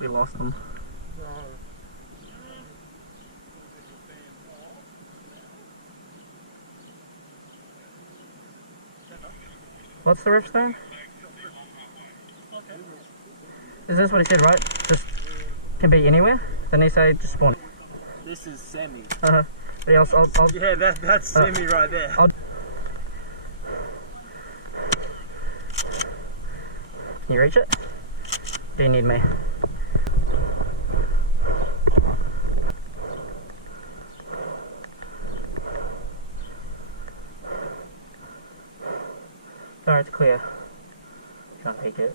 We lost them. What's the rift name? Is this what he said, right? Just can be anywhere? Then they say just spawn. This is semi. Yeah, I'll Yeah, that's semi right there. Can you reach it? Do you need me? Alright, it's clear. Can't take it.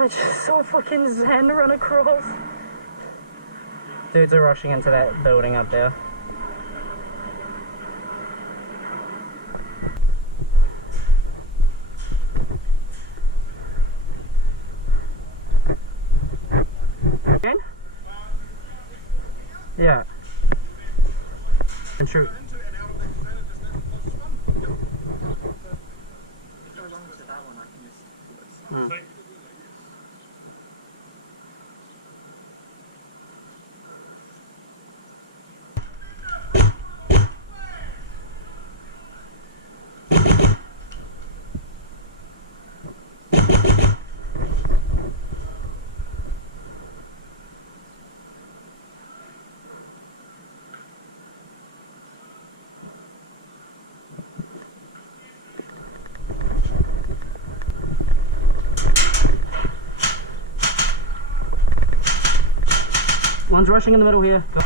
I just saw fucking Xander run across. Dudes are rushing into that building up there. Again? Yeah. And shoot. One's rushing in the middle here. Go.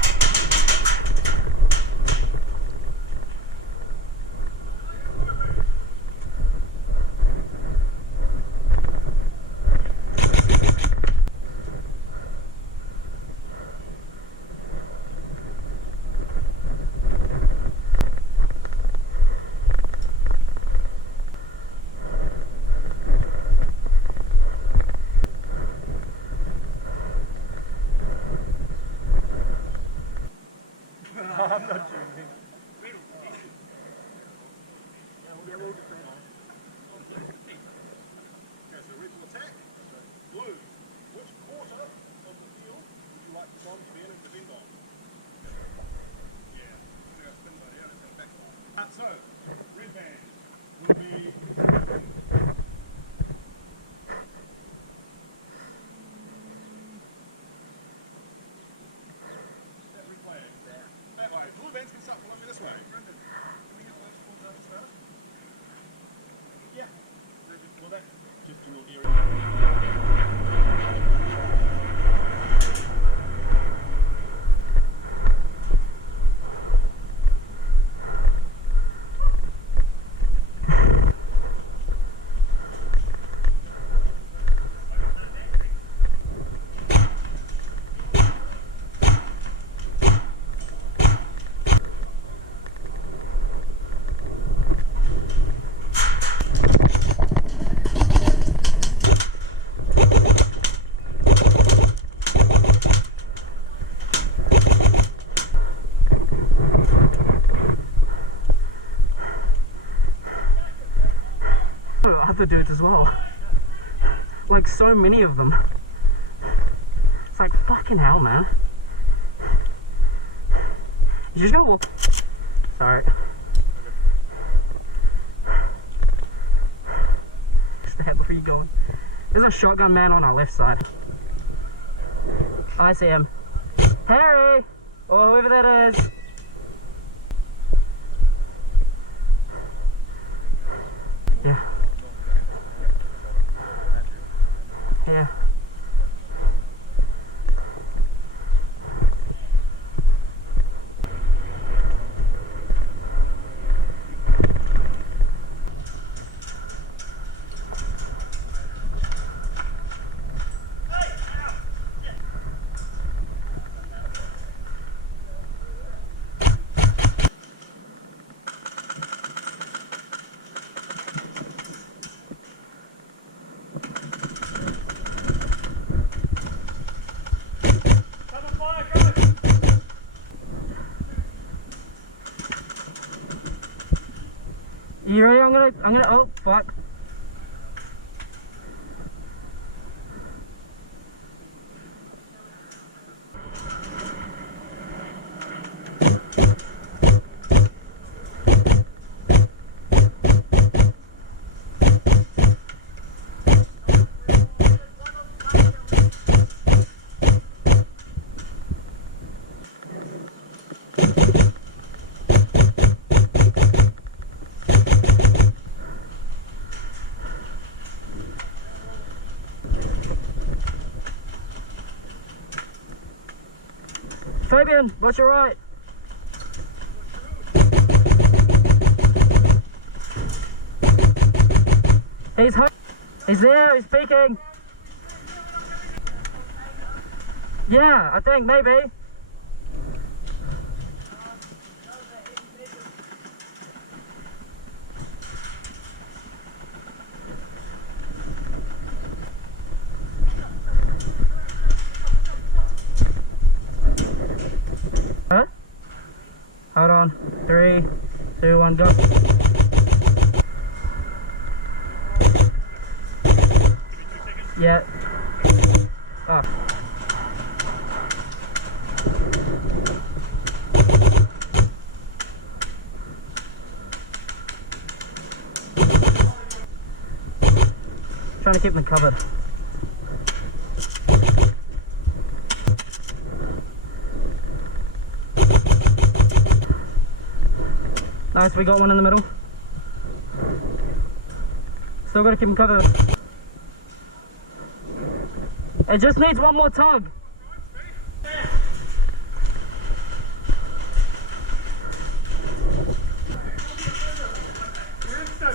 I'm not joking. So, red band will be that way. Blue bands can start following me this way. Can we get those pulled down this way? Yeah. Well, that just in your area. Other dudes as well. Like so many of them. It's like fucking hell, man. You just gotta walk. Alright. Stay before you go in. There's a shotgun man on our left side. I see him. Harry! Or whoever that is. Yeah. Yeah. You ready? I'm gonna, oh, fuck. Fabian, watch your right. He's there, he's speaking. Yeah, I think, maybe. Huh? Hold on. 3, 2, 1, go. Yeah. Oh. Trying to keep them covered. Nice, we got one in the middle. Still gotta keep them covered. It just needs one more tug.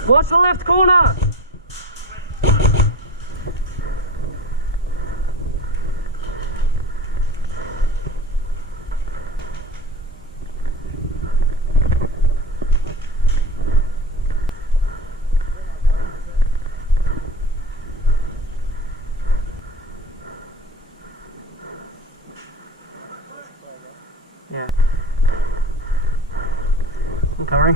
Watch the left corner. Yeah. I'm covering.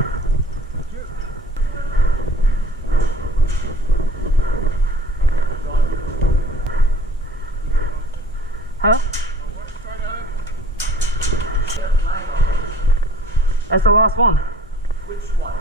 Huh? That's the last one. Which one?